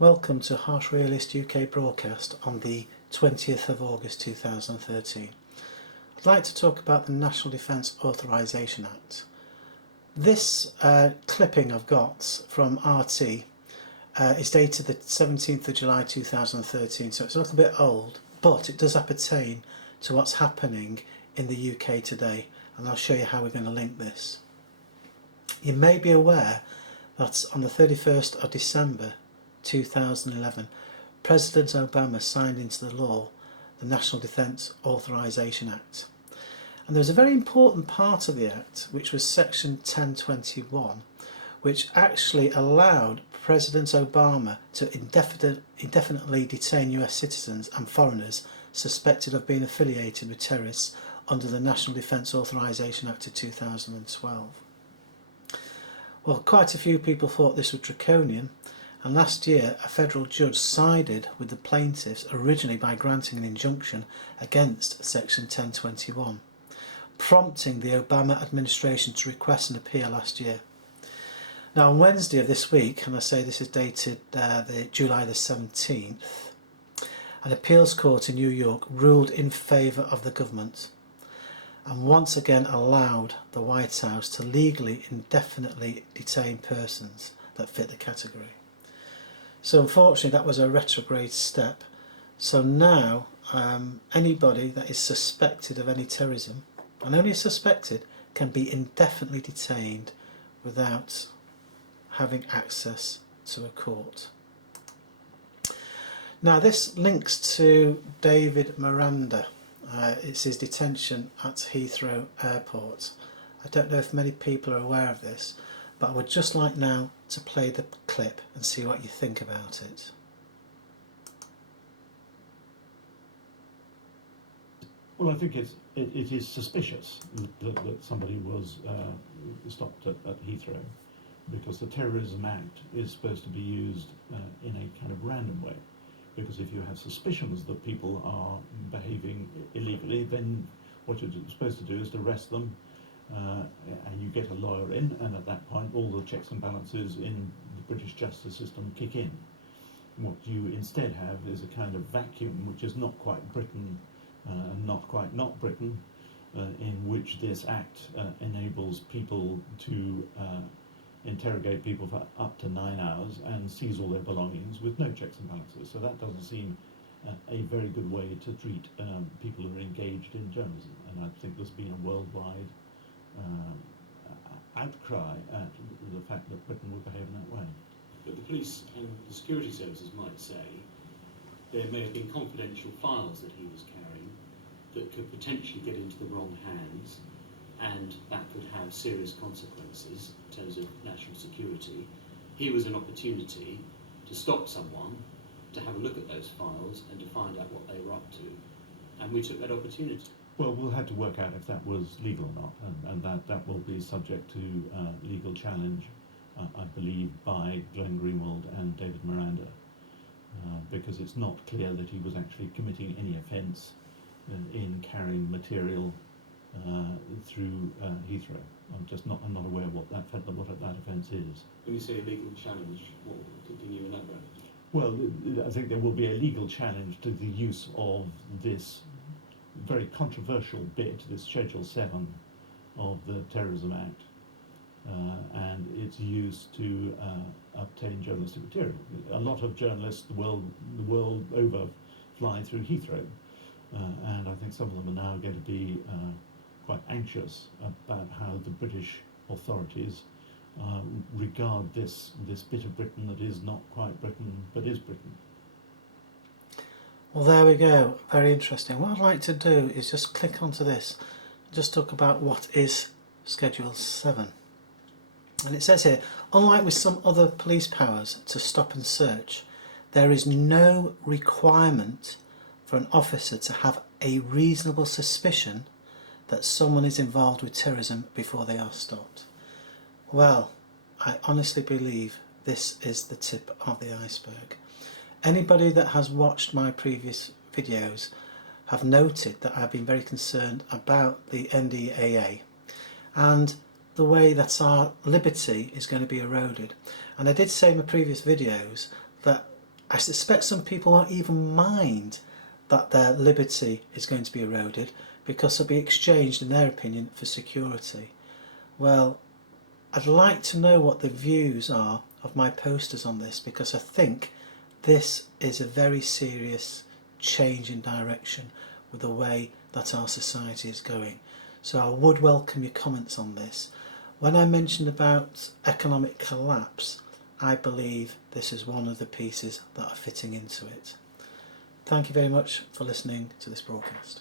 Welcome to Harsh Realist UK broadcast on the 20th of August 2013. I'd like to talk about the National Defence Authorisation Act. This clipping I've got from RT is dated the 17th of July 2013, so it's a little bit old, but it does appertain to what's happening in the UK today, and I'll show you how we're going to link this. You may be aware that on the 31st of December 2011, President Obama signed into the law the National Defence Authorisation Act. And there was a very important part of the Act, which was section 1021, which actually allowed President Obama to indefinitely detain US citizens and foreigners suspected of being affiliated with terrorists under the National Defence Authorisation Act of 2012. Well, quite a few people thought this was draconian, and last year a federal judge sided with the plaintiffs originally by granting an injunction against section 1021, prompting the Obama administration to request an appeal last year. Now on Wednesday of this week, and I say this is dated July the 17th, an appeals court in New York ruled in favour of the government and once again allowed the White House to legally indefinitely detain persons that fit the category. So unfortunately that was a retrograde step. So now anybody that is suspected of any terrorism, and only suspected, can be indefinitely detained without having access to a court. Now this links to David Miranda. It's his detention at Heathrow Airport. I don't know if many people are aware of this, but I would just like now to play the clip and see what you think about it. Well, I think it is suspicious that somebody was stopped at Heathrow, because the Terrorism Act is supposed to be used in a kind of random way. Because if you have suspicions that people are behaving illegally, then what you're supposed to do is to arrest them, and you get a lawyer in, and at that point all the checks and balances in the British justice system kick in. What you instead have is a kind of vacuum which is not quite Britain, not quite not Britain, in which this act enables people to interrogate people for up to 9 hours and seize all their belongings with no checks and balances. So that doesn't seem a very good way to treat people who are engaged in journalism, and I think there's been a worldwide outcry at the fact that Britain would behave in that way. But the police and the security services might say there may have been confidential files that he was carrying that could potentially get into the wrong hands, and that could have serious consequences in terms of national security. Here was an opportunity to stop someone, to have a look at those files and to find out what they were up to, and we took that opportunity. Well, we'll have to work out if that was legal or not, and that will be subject to legal challenge, I believe, by Glenn Greenwald and David Miranda, because it's not clear that he was actually committing any offence in carrying material through Heathrow. I'm not aware what that offence is. When you say a legal challenge, can you elaborate? Well, I think there will be a legal challenge to the use of this very controversial bit, this Schedule 7 of the Terrorism Act, and its use to obtain journalistic material. A lot of journalists the world over fly through Heathrow, and I think some of them are now going to be quite anxious about how the British authorities regard this bit of Britain that is not quite Britain but is Britain. Well, there we go, very interesting. What I'd like to do is just click onto this, just talk about what is Schedule 7. And it says here, unlike with some other police powers to stop and search, there is no requirement for an officer to have a reasonable suspicion that someone is involved with terrorism before they are stopped. Well, I honestly believe this is the tip of the iceberg. Anybody that has watched my previous videos have noted that I've been very concerned about the NDAA and the way that our liberty is going to be eroded. And I did say in my previous videos that I suspect some people won't even mind that their liberty is going to be eroded because they'll be exchanged, in their opinion, for security. Well, I'd like to know what the views are of my posters on this, because I think this is a very serious change in direction with the way that our society is going. So I would welcome your comments on this. When I mentioned about economic collapse, I believe this is one of the pieces that are fitting into it. Thank you very much for listening to this broadcast.